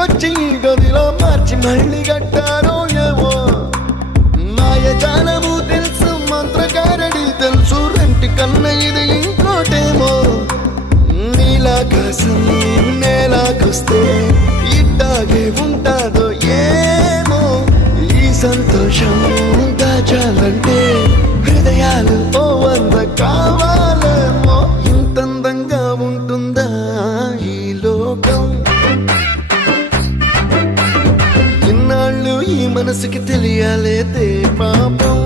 తీసుకొచ్చి గదిలో మార్చి మళ్ళీ కట్టారో ఏమో మాయజాలము తెలుసు మంత్రకారడి తెలుసు రెంటి కన్న ఇది ఇంకోటేమో నీలాకాశం నేలాకొస్తే ఇట్టాగే ఉంటాదో ఏమో ఈ సంతోషం దాచాలంటే హృదయాలు ఓ వంద కావాలేమో ఇంతందంగా ఉంటుందా ఈ లోకం ఇన్నాళ్ళు ఈ మనసుకి తెలియాలేదే పాపం